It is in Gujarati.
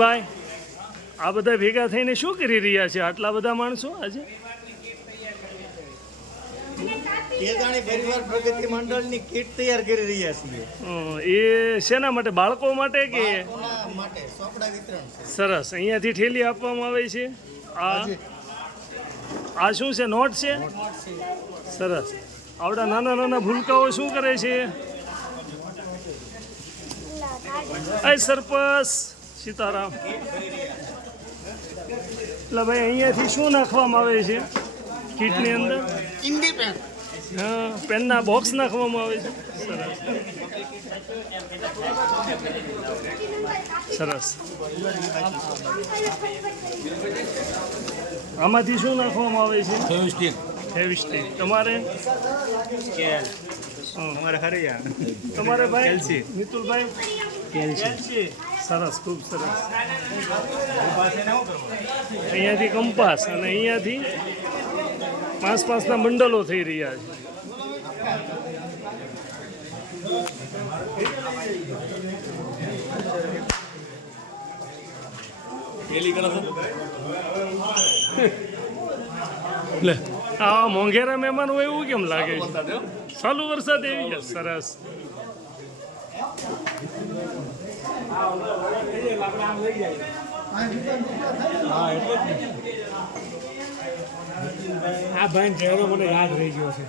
ભાઈ આ બધા ભેગા થઈને શું કરી રહ્યા છે આટલા બધા માણસો આજે? પરિવાર પ્રગતિ મંડળની કીટ તૈયાર કરી રહ્યા છીએ. એ શેના માટે? બાળકો માટે કે માટે સોપડા વિતરણ છે. સરસ. અહીંયાથી ઠેલી આપવામાં આવે છે. આ શું છે? નોટ છે. સરસ. આવડા નાના નાના ભૂલકાઓ શું કરે છે? સરપંચ સીતારામ. એટલે ભાઈ અહીંયાથી શું નાખવામાં આવે છે કીટની અંદર? હા, પેનના બોક્સ નાખવામાં આવે છે. સરસ. આમાંથી શું નાખવામાં આવે છે? ફેવિસ્ટિક. તમારે તમારે ભાઈ મિતુલભાઈ કેલ્સી. સરસ, ખૂબ સરસ. અહીંયાથી કંપાસ અને અહીંયાથી 5-5ના બંડલો થઈ રહ્યા છે. લે આ મોંઘેરા મહેમાન હોય એવું કેમ લાગે છે? ચાલુ વરસાદ એવી ગયા. સરસ. આ ભાઈ ચહેરો મને યાદ રહી ગયો છે.